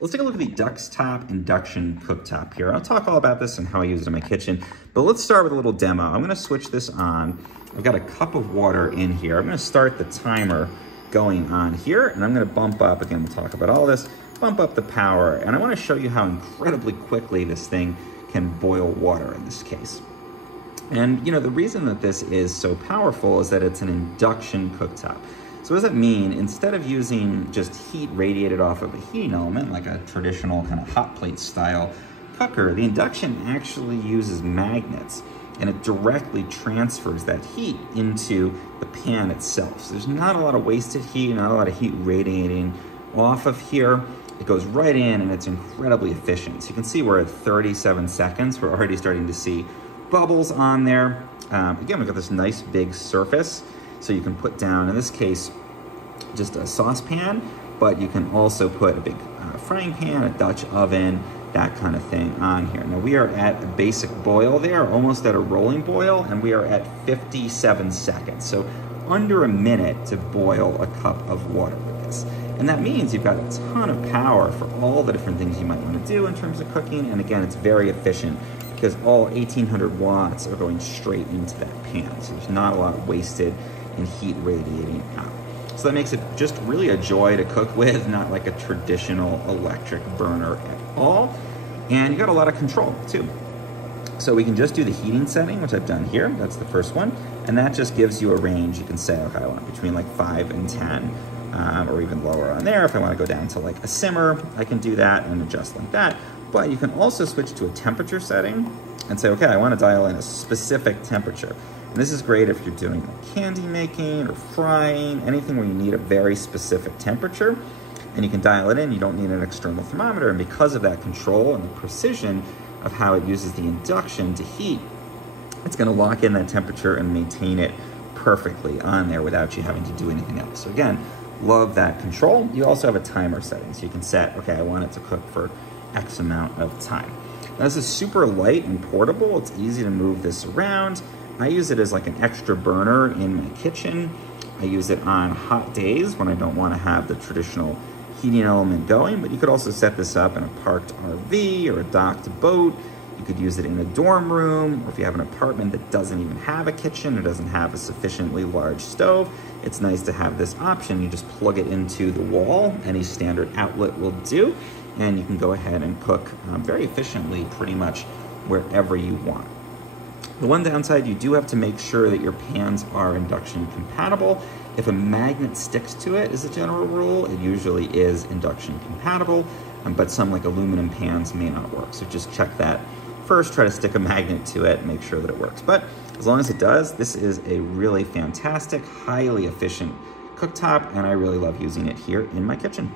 Let's take a look at the Duxtop Induction Cooktop here. I'll talk all about this and how I use it in my kitchen, but let's start with a little demo. I'm gonna switch this on. I've got a cup of water in here. I'm gonna start the timer going on here, and I'm gonna bump up, again, we'll talk about all this, bump up the power, and I wanna show you how incredibly quickly this thing can boil water in this case. And you know, the reason that this is so powerful is that it's an induction cooktop. So what does that mean? Instead of using just heat radiated off of a heating element, like a traditional kind of hot plate style cooker, the induction actually uses magnets, and it directly transfers that heat into the pan itself. So there's not a lot of wasted heat, not a lot of heat radiating off of here. It goes right in and it's incredibly efficient. So you can see we're at 37 seconds. We're already starting to see bubbles on there. Again, we've got this nice big surface. So you can put down, in this case, just a saucepan, but you can also put a big frying pan, a Dutch oven, that kind of thing on here. Now we are at a basic boil there, almost at a rolling boil, and we are at 57 seconds. So under a minute to boil a cup of water with this. And that means you've got a ton of power for all the different things you might want to do in terms of cooking. And again, it's very efficient because all 1800 watts are going straight into that pan. So there's not a lot wasted and heat radiating out. So that makes it just really a joy to cook with, not like a traditional electric burner at all. And you got a lot of control too. So we can just do the heating setting, which I've done here. That's the first one. And that just gives you a range. You can say, okay, I want between like 5 and 10, or even lower on there. If I want to go down to like a simmer, I can do that and adjust like that. But you can also switch to a temperature setting and say, okay, I want to dial in a specific temperature. And this is great if you're doing like candy making or frying, anything where you need a very specific temperature, and you can dial it in. You don't need an external thermometer. And because of that control and the precision of how it uses the induction to heat, it's going to lock in that temperature and maintain it perfectly on there without you having to do anything else. So again, love that control. You also have a timer setting, so you can set, okay, I want it to cook for X amount of time. Now, this is super light and portable. It's easy to move this around. I use it as like an extra burner in my kitchen. I use it on hot days when I don't want to have the traditional heating element going, but you could also set this up in a parked RV or a docked boat. You could use it in a dorm room, or if you have an apartment that doesn't even have a kitchen or doesn't have a sufficiently large stove, it's nice to have this option. You just plug it into the wall. Any standard outlet will do, and you can go ahead and cook very efficiently pretty much wherever you want. The one downside, you do have to make sure that your pans are induction compatible. If a magnet sticks to it, as a general rule, it usually is induction compatible, but some like aluminum pans may not work. So just check that first, try to stick a magnet to it, make sure that it works. But as long as it does, this is a really fantastic, highly efficient cooktop, and I really love using it here in my kitchen.